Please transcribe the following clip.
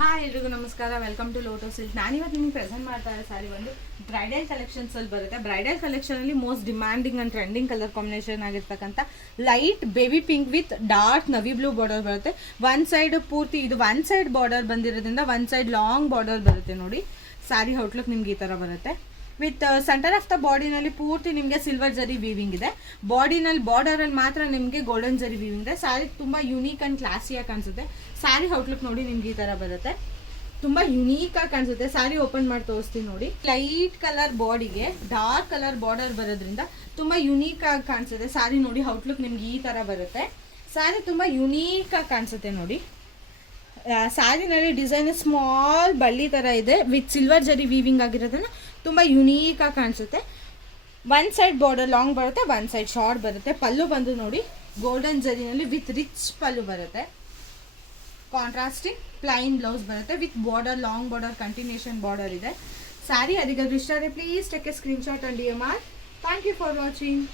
Hi ಎಲ್ರಿಗೂ ನಮಸ್ಕಾರ, welcome to Lotay silk. ನಾನಿವತ್ತು ನಿಮ್ಗೆ ಪ್ರೆಸೆಂಟ್ ಮಾಡ್ತಾ ಇರೋ ಸಾರಿ ಒಂದು ಬ್ರೈಡಲ್ ಕಲೆಕ್ಷನ್ಸ್ ಅಲ್ಲಿ ಬರುತ್ತೆ. ಬ್ರೈಡಲ್ ಕಲೆಕ್ಷನ್ ಅಲ್ಲಿ most demanding and trending colour combination ಆಗಿರ್ತಕ್ಕಂಥ light baby pink with dark navy blue border ಬರುತ್ತೆ. ಒನ್ ಸೈಡ್ ಪೂರ್ತಿ ಇದು ಒನ್ ಸೈಡ್ ಬಾರ್ಡರ್ ಬಂದಿರೋದ್ರಿಂದ ಒನ್ ಸೈಡ್ ಲಾಂಗ್ ಬಾರ್ಡರ್ ಬರುತ್ತೆ. ನೋಡಿ ಸಾರಿ ಔಟ್ಲುಕ್ ನಿಮ್ಗೆ ಈ ಥರ ಬರುತ್ತೆ. ವಿತ್ ಸೆಂಟರ್ ಆಫ್ ದ ಬಾಡಿನಲ್ಲಿ ಪೂರ್ತಿ ನಿಮಗೆ ಸಿಲ್ವರ್ ಜರಿ ವೀವಿಂಗ್ ಇದೆ. ಬಾಡಿನಲ್ಲಿ ಬಾರ್ಡರಲ್ಲಿ ಮಾತ್ರ ನಿಮಗೆ ಗೋಲ್ಡನ್ ಜರಿ ವೀವಿಂಗ್ ಇದೆ. ಸ್ಯಾರಿ ತುಂಬ ಯುನೀಕ್ ಆ್ಯಂಡ್ ಕ್ಲಾಸಿಯಾಗಿ ಕಾಣಿಸುತ್ತೆ. ಸ್ಯಾರಿ ಔಟ್ಲುಕ್ ನೋಡಿ ನಿಮ್ಗೆ ಈ ಥರ ಬರುತ್ತೆ. ತುಂಬ ಯುನೀಕಾಗಿ ಕಾಣಿಸುತ್ತೆ. ಸ್ಯಾರಿ ಓಪನ್ ಮಾಡಿ ತೋರಿಸ್ತೀನಿ ನೋಡಿ. ಲೈಟ್ ಕಲರ್ ಬಾಡಿಗೆ ಡಾರ್ಕ್ ಕಲರ್ ಬಾರ್ಡರ್ ಬರೋದ್ರಿಂದ ತುಂಬ ಯುನೀಕಾಗಿ ಕಾಣಿಸುತ್ತೆ. ಸ್ಯಾರಿ ನೋಡಿ ಔಟ್ಲುಕ್ ನಿಮ್ಗೆ ಈ ಥರ ಬರುತ್ತೆ. ಸ್ಯಾರಿ ತುಂಬ ಯುನೀಕಾಗಿ ಕಾಣಿಸುತ್ತೆ ನೋಡಿ. ಸ್ಯಾರಿನಲ್ಲಿ ಡಿಸೈನ್ ಸ್ಮಾಲ್ ಬಳ್ಳಿ ಥರ ಇದೆ ವಿತ್ ಸಿಲ್ವರ್ ಜರಿ ವೀವಿಂಗ್ ಆಗಿರೋದನ್ನ ತುಂಬ ಯುನೀಕಾಗಿ ಕಾಣಿಸುತ್ತೆ. ಒನ್ ಸೈಡ್ ಬಾರ್ಡರ್ ಲಾಂಗ್ ಬರುತ್ತೆ, ಒನ್ ಸೈಡ್ ಶಾರ್ಟ್ ಬರುತ್ತೆ. ಪಲ್ಲು ಬಂದು ನೋಡಿ ಗೋಲ್ಡನ್ ಜರಿನಲ್ಲಿ ವಿತ್ ರಿಚ್ ಪಲ್ಲು ಬರುತ್ತೆ. ಕಾಂಟ್ರಾಸ್ಟಿಂಗ್ ಪ್ಲೈನ್ ಬ್ಲೌಸ್ ಬರುತ್ತೆ with border long border continuation border ಇದೆ. ಸ್ಯಾರಿ ಯಾರಿಗಾದ್ರೂ ಇಷ್ಟ ಆದರೆ please take a screenshot and DM. Thank you for watching.